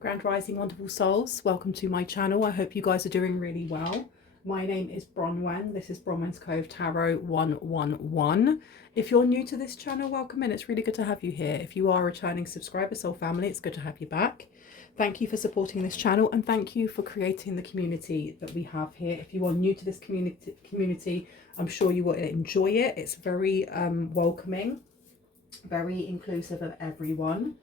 Grand Rising, wonderful souls. Welcome to my channel. I hope you guys are doing really well. My name is Bronwen. This is Bronwen's Cove Tarot 111. If you're new to this channel, welcome in. It's really good to have you here. If you are a returning subscriber, soul family, it's good to have you back. Thank you for supporting this channel and thank you for creating the community that we have here. If you are new to this community, I'm sure you will enjoy it. It's very welcoming, very inclusive of everyone.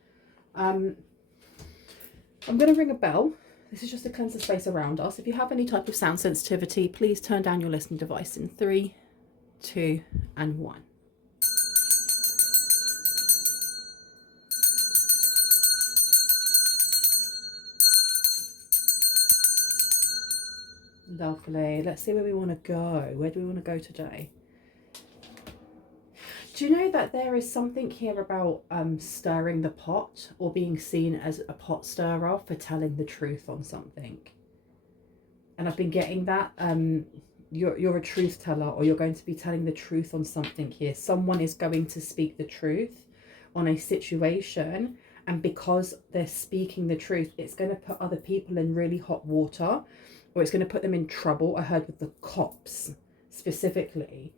I'm going to ring a bell. This is just to cleanse the space around us. If you have any type of sound sensitivity, please turn down your listening device in 3, 2, and 1. Lovely. Let's see where we want to go. Where do we want to go today? Do you know that there is something here about stirring the pot or being seen as a pot stirrer for telling the truth on something? And I've been getting that you're a truth teller, or you're going to be telling the truth on something here. Someone is going to speak the truth on a situation, and because they're speaking the truth, it's going to put other people in really hot water, or it's going to put them in trouble. I heard with the cops specifically.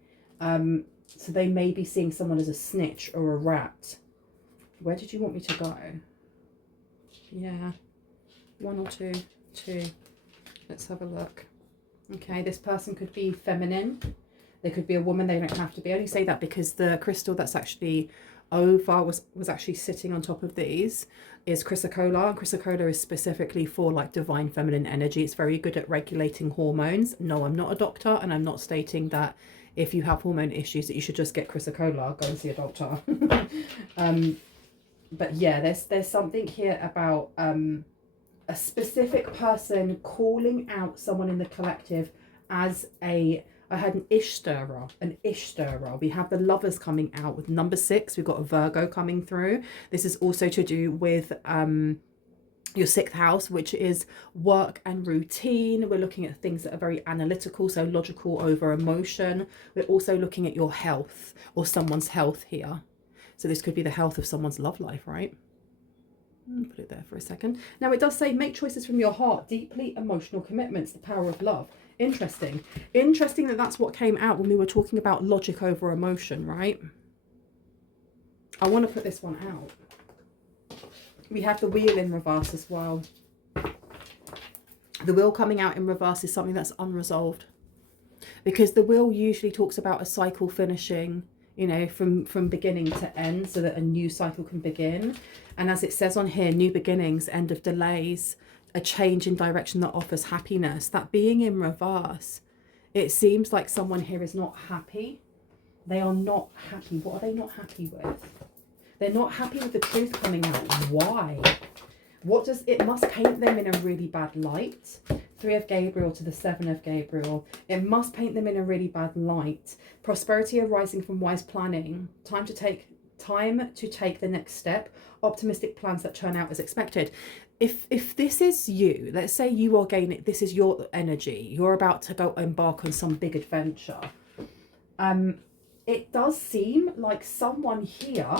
So they may be seeing someone as a snitch or a rat. Where did you want me to go? Yeah, 1 or 2, 2. Let's have a look. Okay, this person could be feminine. They could be a woman. They don't have to be. I only say that because the crystal that's actually over was actually sitting on top of these is chrysocolla. And chrysocolla is specifically for like divine feminine energy. It's very good at regulating hormones. No, I'm not a doctor, and I'm not stating that if you have hormone issues that you should just get chrysocolla, go and see a doctor. But yeah, there's something here about a specific person calling out someone in the collective as I had an ish stirrer, We have the Lovers coming out with number 6. We've got a Virgo coming through. This is also to do with your 6th house, which is work and routine. We're looking at things that are very analytical, so logical over emotion. We're also looking at your health or someone's health here. So this could be the health of someone's love life, right? Put it there for a second. Now it does say make choices from your heart, deeply emotional commitments, the power of love. Interesting. Interesting that that's what came out when we were talking about logic over emotion, right? I want to put this one out. We have the wheel in reverse as well. The wheel coming out in reverse is something that's unresolved, because the wheel usually talks about a cycle finishing, you know, from beginning to end, so that a new cycle can begin. And as it says on here, new beginnings, end of delays, a change in direction that offers happiness. That being in reverse, it seems like someone here is not happy. They are not happy. What are they not happy with? They're not happy with the truth coming out. Why? What does it must paint them in a really bad light? 3 of Gabriel to the 7 of Gabriel. It must paint them in a really bad light. Prosperity arising from wise planning. Time to take the next step. Optimistic plans that turn out as expected. If this is you, let's say you are gaining, this is your energy. You're about to go embark on some big adventure. It does seem like someone here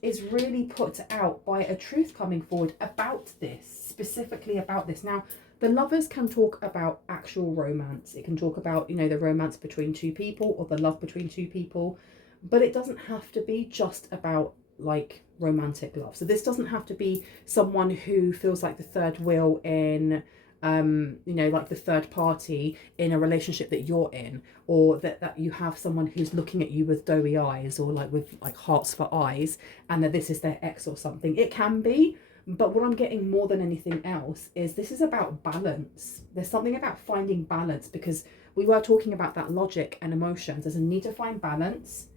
is really put out by a truth coming forward about this, specifically about this. Now, the Lovers can talk about actual romance. It can talk about, you know, the romance between 2 people or the love between 2 people, but it doesn't have to be just about like romantic love. So this doesn't have to be someone who feels like the third wheel in you know, like the third party in a relationship that you're in, or that you have someone who's looking at you with doughy eyes, or like with like hearts for eyes, and that this is their ex or something. It can be, but what I'm getting more than anything else is this is about balance. There's something about finding balance, because we were talking about that logic and emotions. There's a need to find balance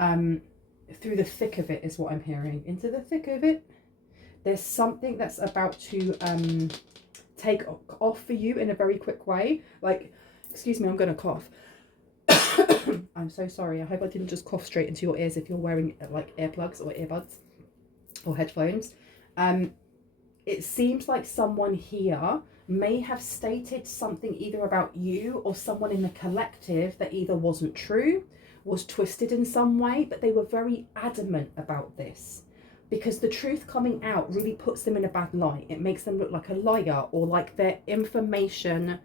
through the thick of it is what I'm hearing. Into the thick of it, there's something that's about to take off for you in a very quick way. Like, excuse me, I'm gonna cough. I'm so sorry. I hope I didn't just cough straight into your ears if you're wearing like earplugs or earbuds or headphones. It seems like someone here may have stated something either about you or someone in the collective that either wasn't true, was twisted in some way, but they were very adamant about this. because the truth coming out really puts them in a bad light. It makes them look like a liar, or like their information,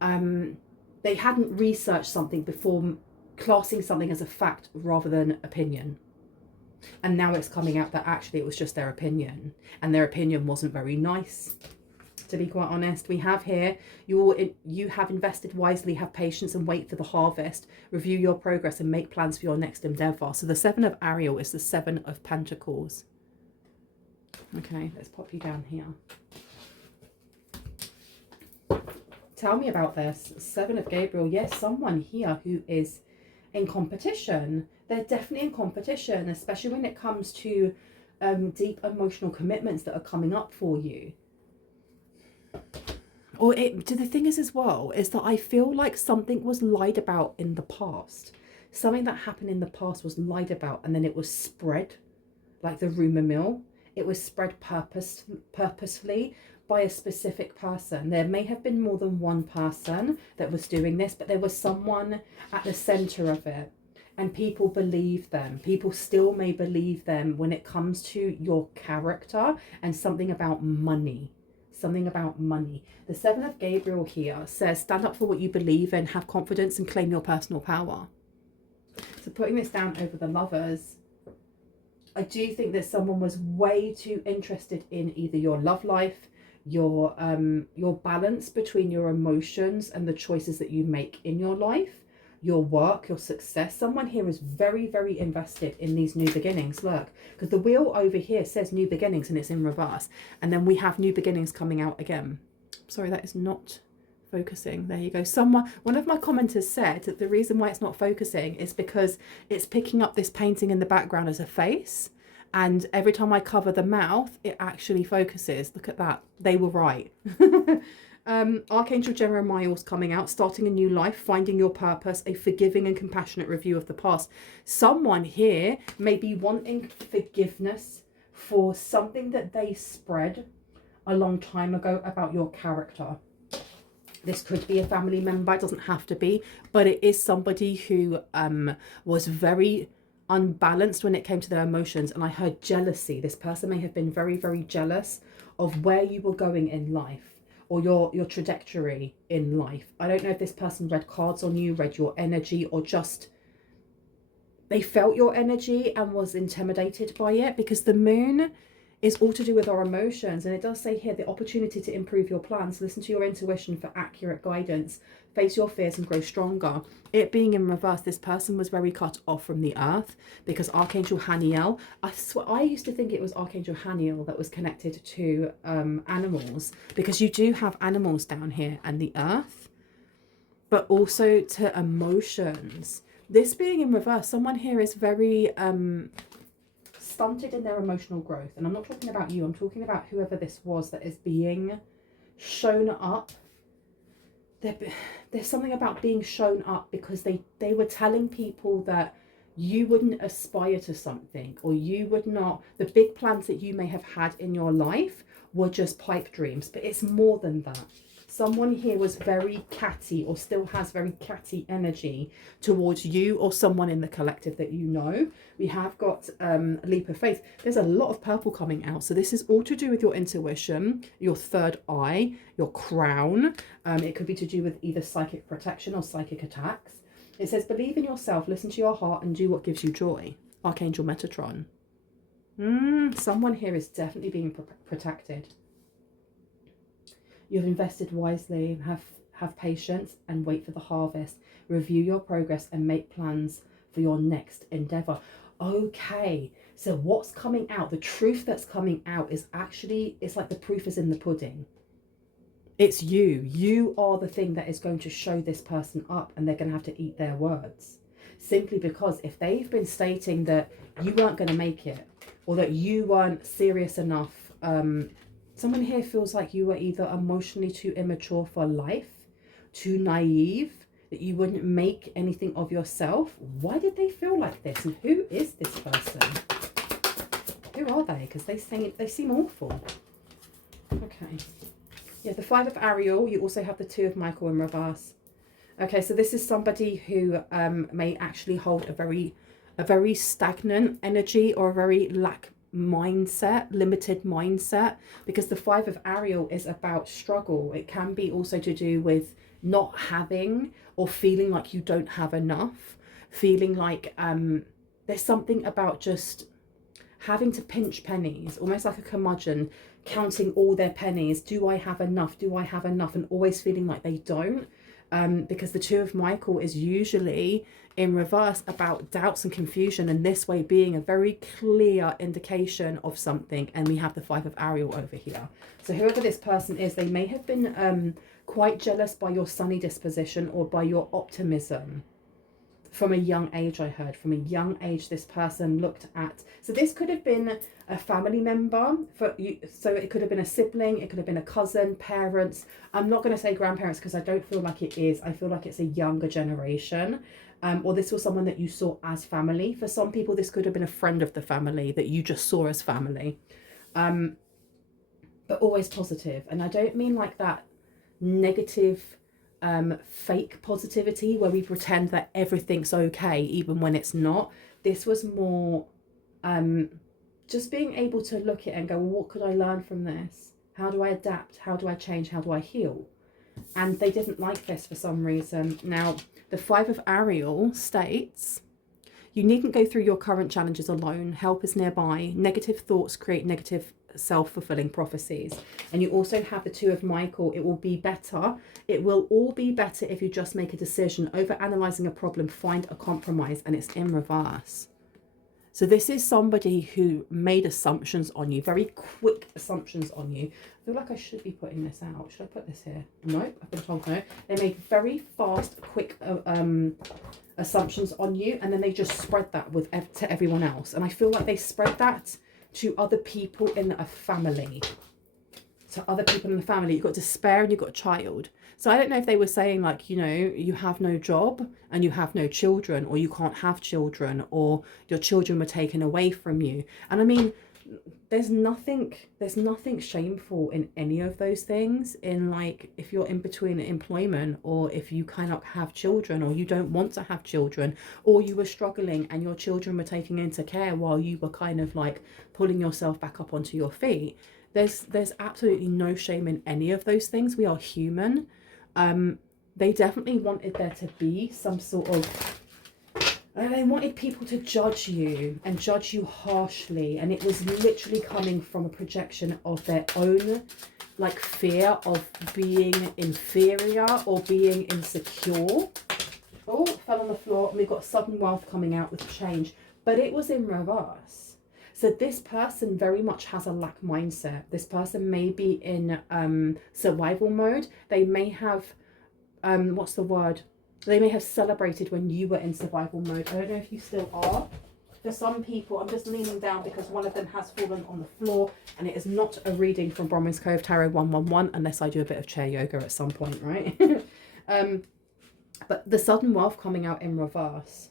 they hadn't researched something before classing something as a fact rather than opinion. And now it's coming out that actually it was just their opinion, and their opinion wasn't very nice, to be quite honest. We have here, you have invested wisely, have patience and wait for the harvest, review your progress and make plans for your next endeavor. So the 7 of Ariel is the 7 of Pentacles. Okay, let's pop you down here. Tell me about this. 7 of Gabriel. Yes, someone here who is in competition. They're definitely in competition, especially when it comes to deep emotional commitments that are coming up for you. Or the thing is as well, is that I feel like something was lied about in the past. Something that happened in the past was lied about, and then it was spread like the rumor mill. It was spread purposefully by a specific person. There may have been more than one person that was doing this, but there was someone at the center of it. And people believe them. People still may believe them when it comes to your character and something about money. Something about money. The 7 of Gabriel here says, stand up for what you believe in, have confidence and claim your personal power. So putting this down over the lovers, I do think that someone was way too interested in either your love life, your balance between your emotions and the choices that you make in your life, your work, your success. Someone here is very, very invested in these new beginnings. Look, because the wheel over here says new beginnings and it's in reverse. And then we have new beginnings coming out again. Sorry, that is not focusing. There you go. One of my commenters said that the reason why it's not focusing is because it's picking up this painting in the background as a face. And every time I cover the mouth, it actually focuses. Look at that. They were right. Archangel Jeremiah's coming out, starting a new life, finding your purpose, a forgiving and compassionate review of the past. Someone here may be wanting forgiveness for something that they spread a long time ago about your character. This could be a family member, it doesn't have to be, but it is somebody who was very unbalanced when it came to their emotions. And I heard jealousy. This person may have been very, very jealous of where you were going in life, or your trajectory in life. I don't know if this person read cards on you, read your energy, or just they felt your energy and was intimidated by it, because the moon is all to do with our emotions. And it does say here, the opportunity to improve your plans, listen to your intuition for accurate guidance, face your fears and grow stronger. It being in reverse, this person was very cut off from the earth, because Archangel Haniel, I used to think it was Archangel Haniel that was connected to animals, because you do have animals down here and the earth, but also to emotions. This being in reverse, someone here is very stunted in their emotional growth. And I'm not talking about you, I'm talking about whoever this was that is being shown up. There's something about being shown up because they were telling people that you wouldn't aspire to something, or you would not, the big plans that you may have had in your life were just pipe dreams. But it's more than that. Someone here was very catty, or still has very catty energy towards you or someone in the collective that you know. We have got a leap of faith. There's a lot of purple coming out. So this is all to do with your intuition, your third eye, your crown. It could be to do with either psychic protection or psychic attacks. It says, believe in yourself, listen to your heart and do what gives you joy. Archangel Metatron. Someone here is definitely being protected. You've invested wisely, have patience and wait for the harvest. Review your progress and make plans for your next endeavor. Okay, so what's coming out, the truth that's coming out is actually, it's like the proof is in the pudding. It's you. You are the thing that is going to show this person up, and they're going to have to eat their words. Simply because if they've been stating that you weren't going to make it, or that you weren't serious enough, someone here feels like you were either emotionally too immature for life, too naive, that you wouldn't make anything of yourself. Why did they feel like this? And who is this person? Who are they? Because they seem awful. Okay. Yeah, the 5 of Ariel. You also have the 2 of Michael in reverse. Okay, so this is somebody who may actually hold a very stagnant energy, or a very mindset, limited mindset, because the Five of Ariel is about struggle. It can be also to do with not having or feeling like you don't have enough, feeling like there's something about just having to pinch pennies, almost like a curmudgeon, counting all their pennies. Do I have enough? Do I have enough? And always feeling like they don't. Because the Two of Michael is usually in reverse about doubts and confusion, and this way being a very clear indication of something. And we have the Five of Ariel over here. So whoever this person is, they may have been quite jealous by your sunny disposition or by your optimism. From a young age, I heard. From a young age, this person looked at... So this could have been a family member. For you, so it could have been a sibling. It could have been a cousin, parents. I'm not going to say grandparents because I don't feel like it is. I feel like it's a younger generation. Or this was someone that you saw as family. For some people, this could have been a friend of the family that you just saw as family. But always positive. And I don't mean like that negative... fake positivity where we pretend that everything's okay even when it's not. This was more just being able to look at it and go, well, what could I learn from this? How do I adapt? How do I change? How do I heal? And they didn't like this for some reason. Now, the Five of Ariel states, you needn't go through your current challenges alone. Help is nearby. Negative thoughts create negative self-fulfilling prophecies. And you also have the Two of Michael. It will be better. It will all be better if you just make a decision. Over analyzing a problem, find a compromise. And it's in reverse. So this is somebody who made assumptions on you, very quick assumptions on you. I feel like I should be putting this out. Should I put this here? No, I've been told no. They made very fast, quick assumptions on you, and then they just spread that to everyone else. And I feel like they spread that to other people in a family. To other people in the family. You've got despair and you've got a child. So I don't know if they were saying like, you know, you have no job and you have no children, or you can't have children, or your children were taken away from you. And I mean, there's nothing shameful in any of those things. In like, if you're in between employment, or if you cannot have children, or you don't want to have children, or you were struggling and your children were taking into care while you were kind of like pulling yourself back up onto your feet. There's absolutely no shame in any of those things. We are human. They definitely wanted there to be some sort of... They wanted people to judge you and judge you harshly. And it was literally coming from a projection of their own, like, fear of being inferior or being insecure. Oh, fell on the floor. And we've got sudden wealth coming out with change. But it was in reverse. So this person very much has a lack mindset. This person may be in survival mode. They may have, what's the word? They may have celebrated when you were in survival mode. I don't know if you still are. For some people, I'm just leaning down because one of them has fallen on the floor, and it is not a reading from Bronwyn's Cove Tarot 111 unless I do a bit of chair yoga at some point, right? But the sudden wealth coming out in reverse.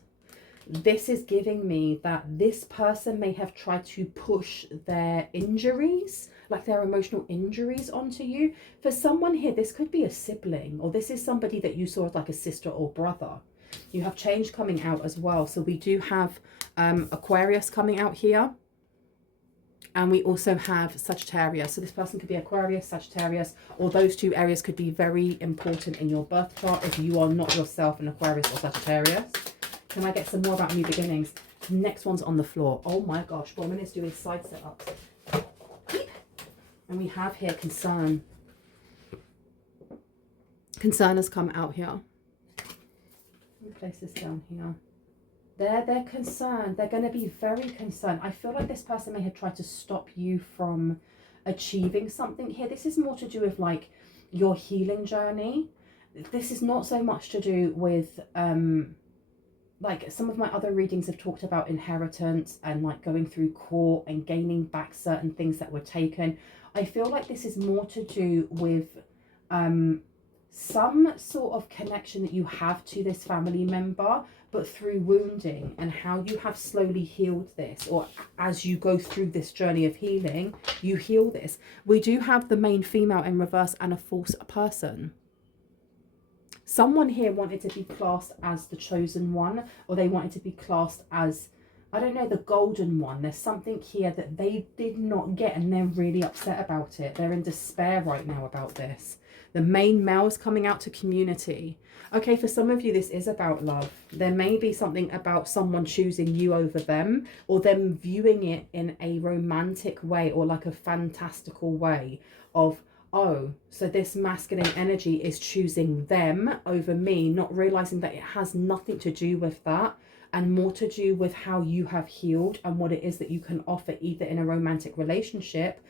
This is giving me that this person may have tried to push their injuries, like their emotional injuries, onto you. For someone here, this could be a sibling, or this is somebody that you saw as like a sister or brother. You have change coming out as well. So we do have Aquarius coming out here. And we also have Sagittarius. So this person could be Aquarius, Sagittarius, or those two areas could be very important in your birth chart if you are not yourself an Aquarius or Sagittarius. Can I get some more about new beginnings? Next one's on the floor. Oh my gosh, Bronwyn is doing side setups. And we have here concern. Concern has come out here. Let me place this down here. They're concerned. They're going to be very concerned. I feel like this person may have tried to stop you from achieving something here. This is more to do with like your healing journey. This is not so much to do with... like some of my other readings have talked about inheritance and like going through court and gaining back certain things that were taken. I feel like this is more to do with some sort of connection that you have to this family member, but through wounding, and how you have slowly healed this, or as you go through this journey of healing, you heal this. We do have the main female in reverse and a false person. Someone here wanted to be classed as the chosen one, or they wanted to be classed as I don't know, the golden one. There's something here that they did not get and they're really upset about it. They're in despair right now about this. The main male's coming out to community. Okay, for some of you, this is about love. There may be something about someone choosing you over them, or them viewing it in a romantic way or like a fantastical way of, oh, so this masculine energy is choosing them over me, not realizing that it has nothing to do with that and more to do with how you have healed and what it is that you can offer, either in a romantic relationship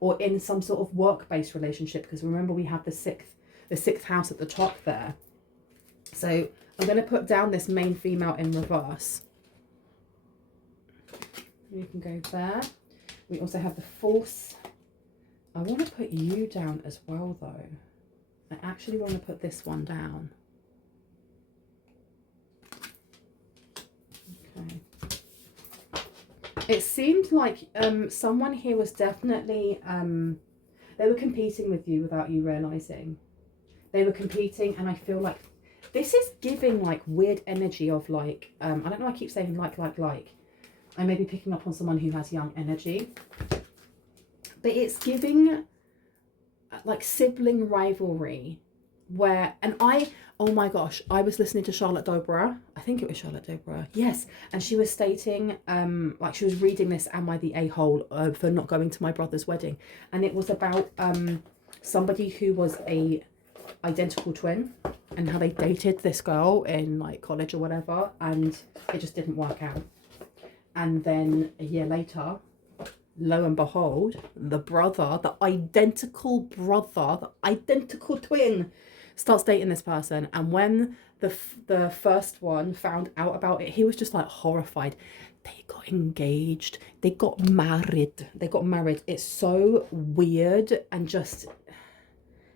or in some sort of work-based relationship. Because remember, we have the sixth house at the top there. So I'm going to put down this main female in reverse. You can go there. We also have the false. I want to put you down as well, though. I actually want to put this one down. Okay. It seemed like someone here was definitely, they were competing with you without you realizing. They were competing, and I feel like this is giving like weird energy of like, I don't know, I keep saying like. I may be picking up on someone who has young energy. But it's giving like sibling rivalry where, and oh my gosh, I was listening to Charlotte Dobrah. I think it was Charlotte Dobrah. Yes. And she was stating, like she was reading this, Am I the A-hole for not going to my brother's wedding? And it was about somebody who was a identical twin and how they dated this girl in like college or whatever. And it just didn't work out. And then a year later, lo and behold, the brother, the identical twin, starts dating this person. And when the first one found out about it, he was just like horrified. They got engaged. They got married. It's so weird and just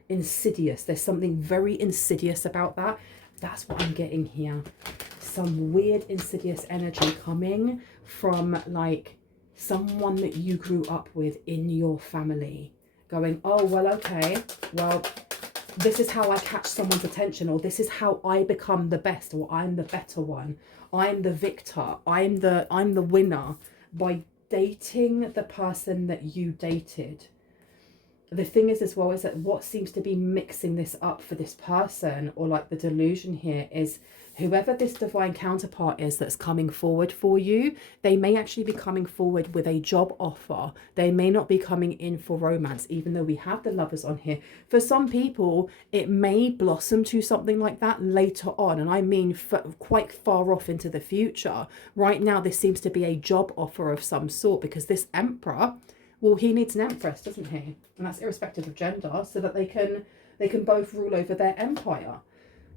insidious. There's something very insidious about that. That's what I'm getting here. Some weird insidious energy coming from like someone that you grew up with in your family, going, oh, well, okay, well, this is how I catch someone's attention, or this is how I become the best, or I'm the better one, I'm the victor, I'm the winner by dating the person that you dated. The thing is as well is that what seems to be mixing this up for this person, or like the delusion here, is whoever this divine counterpart is that's coming forward for you, they may actually be coming forward with a job offer. They may not be coming in for romance, even though we have the Lovers on here. For some people, it may blossom to something like that later on. And I mean quite far off into the future. Right now, this seems to be a job offer of some sort, because this Emperor, well, he needs an Empress, doesn't he? And that's irrespective of gender, so that they can both rule over their empire.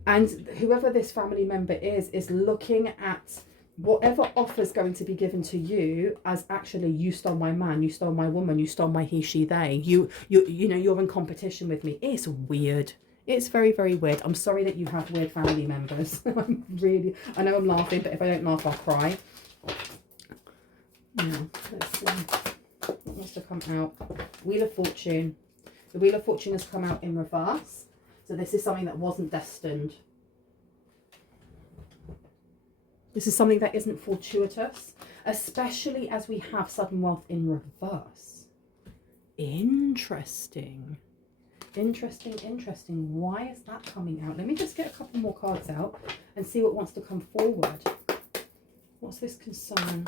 And whoever this family member is looking at whatever offer is going to be given to you as actually, you stole my man, you stole my woman, you stole my he, she, they. You know, you're in competition with me. It's weird. It's very, very weird. I'm sorry that you have weird family members. I know I'm laughing, but if I don't laugh, I'll cry. Now, let's see. What wants to come out? Wheel of Fortune. The Wheel of Fortune has come out in reverse. So this is something that wasn't destined. This is something that isn't fortuitous, especially as we have sudden wealth in reverse. Interesting. Why is that coming out? Let me just get a couple more cards out and see what wants to come forward. What's this concern?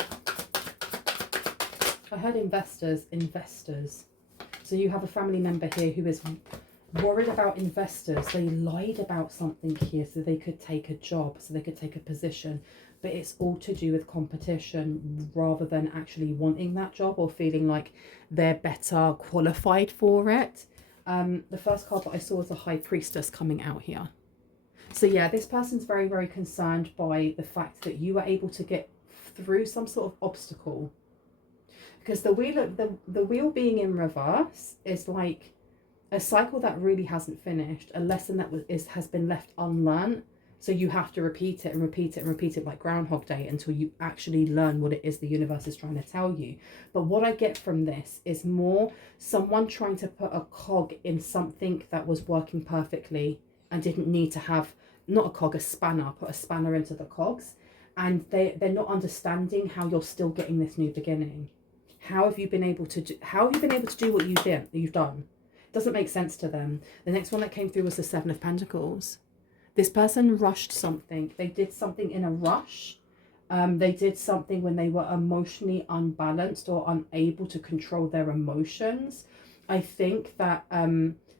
I heard investors. So you have a family member here who is worried about investors. They lied about something here so they could take a job, so they could take a position. But it's all to do with competition rather than actually wanting that job or feeling like they're better qualified for it. The first card that I saw was the High Priestess coming out here. So yeah, this person's very, very concerned by the fact that you were able to get through some sort of obstacle. Because the wheel being in reverse is like a cycle that really hasn't finished, a lesson that has been left unlearned. So you have to repeat it and repeat it and repeat it like Groundhog Day until you actually learn what it is the universe is trying to tell you. But what I get from this is more someone trying to put a cog in something that was working perfectly and didn't need to have, not a cog, a spanner, put a spanner into the cogs. and they're not understanding how you're still getting this new beginning. How have you been able to do what you've done? It doesn't make sense to them. The next one that came through was the Seven of Pentacles. This person rushed something. They did something in a rush. They did something when they were emotionally unbalanced or unable to control their emotions. I think that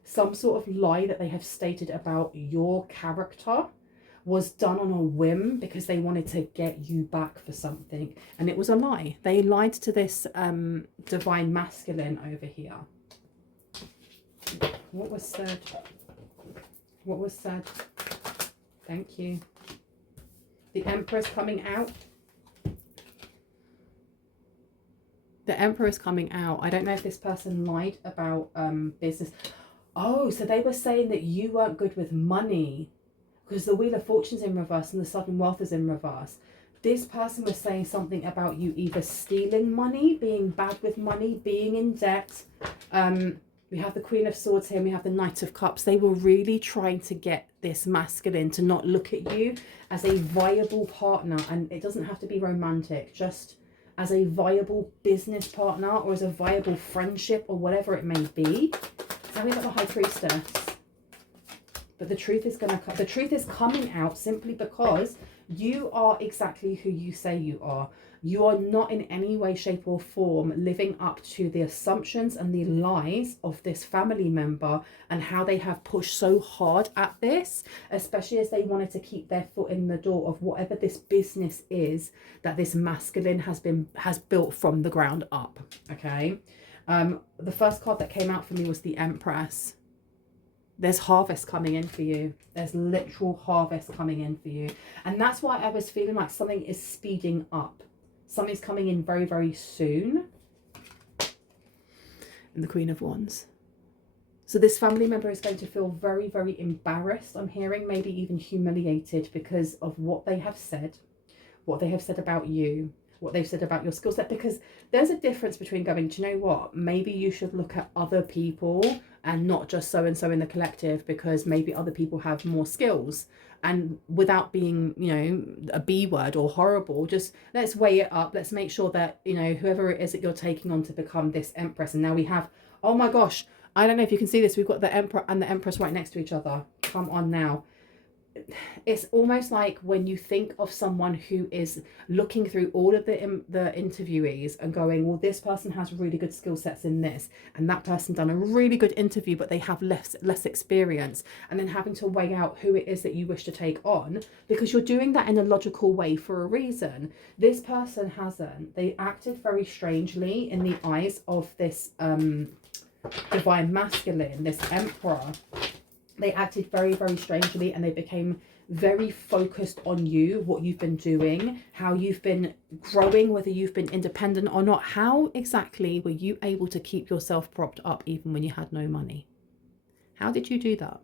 some sort of lie that they have stated about your character was done on a whim because they wanted to get you back for something. And it was a lie. They lied to this divine masculine over here. What was said? What was said? Thank you. The Emperor's coming out. The Emperor is coming out. I don't know if this person lied about business. Oh, so they were saying that you weren't good with money because the Wheel of Fortune's in reverse and the Sudden Wealth is in reverse. This person was saying something about you either stealing money, being bad with money, being in debt. We have the Queen of Swords here and we have the Knight of Cups. They were really trying to get this masculine to not look at you as a viable partner. And it doesn't have to be romantic, just as a viable business partner or as a viable friendship or whatever it may be. Now we've got the High Priestess. But the truth is the truth is coming out simply because you are exactly who you say you are. You are not in any way, shape or form living up to the assumptions and the lies of this family member and how they have pushed so hard at this, especially as they wanted to keep their foot in the door of whatever this business is that this masculine has built from the ground up. Okay. The first card that came out for me was the Empress. There's harvest coming in for you. There's literal harvest coming in for you. And that's why I was feeling like something is speeding up. Something's coming in very, very soon. And the Queen of Wands. So this family member is going to feel very, very embarrassed. I'm hearing maybe even humiliated because of what they have said. What they have said about you. What they've said about your skill set, because there's a difference between going, do you know what, maybe you should look at other people and not just so and so in the collective, because maybe other people have more skills. And without being, you know, a B word or horrible, just let's weigh it up. Let's make sure that, you know, whoever it is that you're taking on to become this Empress. And now we have, oh my gosh, I don't know if you can see this, we've got the Emperor and the Empress right next to each other. Come on now. It's almost like when you think of someone who is looking through all of the interviewees and going, well, this person has really good skill sets in this, and that person done a really good interview, but they have less experience, and then having to weigh out who it is that you wish to take on, because you're doing that in a logical way for a reason. This person hasn't. They acted very strangely in the eyes of this divine masculine, this Emperor. They acted very, very strangely, and they became very focused on you, what you've been doing, how you've been growing, whether you've been independent or not. How exactly were you able to keep yourself propped up even when you had no money? How did you do that?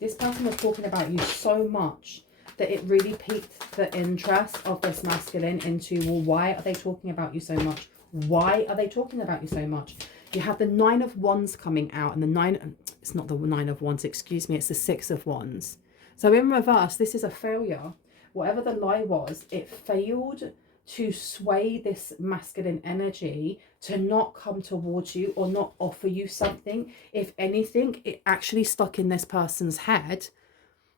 This person was talking about you so much that it really piqued the interest of this masculine into, well, why are they talking about you so much? Why are they talking about you so much? You have the Nine of Wands coming out, and the it's not the Nine of Wands, excuse me, it's the Six of Wands. So in reverse, this is a failure. Whatever the lie was, it failed to sway this masculine energy to not come towards you or not offer you something. If anything, it actually stuck in this person's head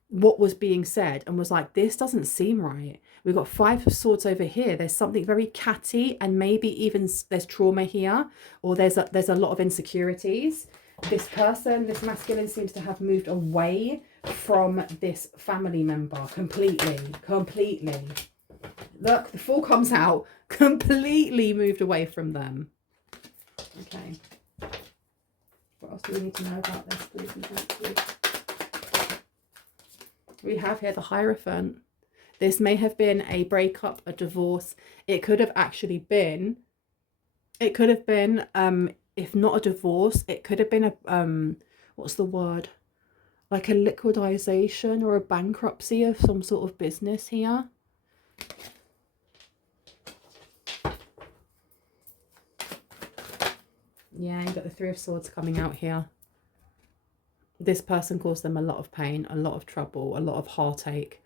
what was being said and was like, this doesn't seem right. We've got Five of Swords over here. There's something very catty, and maybe even there's trauma here, or there's a lot of insecurities. This person, this masculine, seems to have moved away from this family member completely. Look, the Fool comes out, completely moved away from them. Okay. What else do we need to know about this, please and thank you? We have here the Hierophant. This may have been a breakup, a divorce. It could have actually been, if not a divorce, it could have been a, what's the word? Like a liquidation or a bankruptcy of some sort of business here. Yeah, you've got the Three of Swords coming out here. This person caused them a lot of pain, a lot of trouble, a lot of heartache.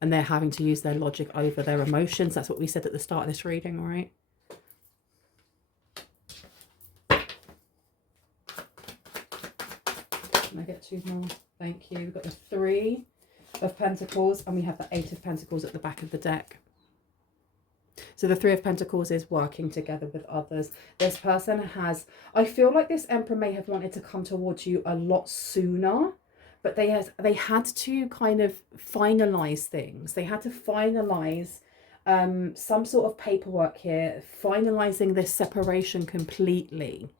and they're having to use their logic over their emotions. That's what we said at the start of this reading, right? Can I get 2 more? Thank you. We've got the 3 of Pentacles, and we have the 8 of Pentacles at the back of the deck. So the 3 of Pentacles is working together with others. This person has, I feel like this Emperor may have wanted to come towards you a lot sooner, but they had to kind of finalize things. They had to finalize some sort of paperwork here, finalizing this separation completely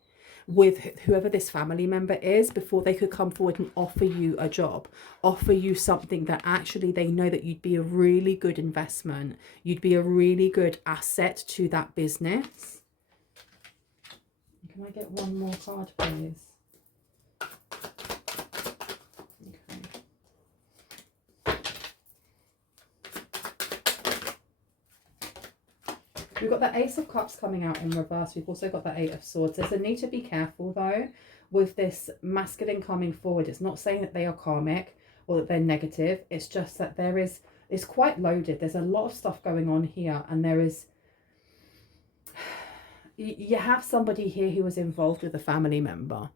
with whoever this family member is before they could come forward and offer you a job, offer you something that actually they know that you'd be a really good investment, you'd be a really good asset to that business. Can I get 1 more card, please? We've got the Ace of Cups coming out in reverse. We've also got the 8 of Swords. There's a need to be careful, though, with this masculine coming forward. It's not saying that they are karmic or that they're negative. It's just that it's quite loaded. There's a lot of stuff going on here. And there is... You have somebody here who was involved with a family member.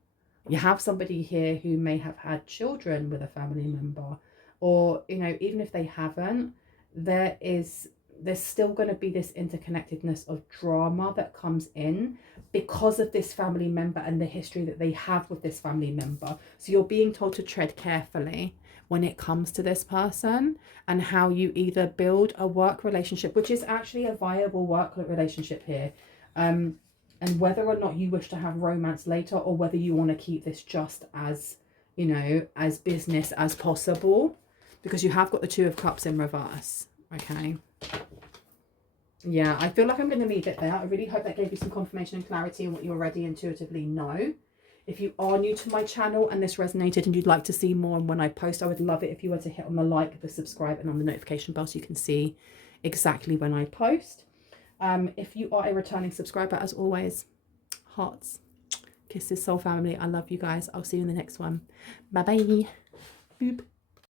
You have somebody here who may have had children with a family member. Or, you know, even if they haven't, there's still going to be this interconnectedness of drama that comes in because of this family member and the history that they have with this family member. So you're being told to tread carefully when it comes to this person and how you either build a work relationship, which is actually a viable work relationship here, and whether or not you wish to have romance later, or whether you want to keep this just as, you know, as business as possible, because you have got the 2 of Cups in reverse. Okay. Yeah, I feel like I'm going to leave it there. I really hope that gave you some confirmation and clarity on what you already intuitively know. If you are new to my channel and this resonated and you'd like to see more, and when I post, I would love it if you were to hit on the like, the subscribe, and on the notification bell so you can see exactly when I post. If you are a returning subscriber, as always, hearts, kisses, soul family. I love you guys. I'll see you in the next one. Bye bye. Boop.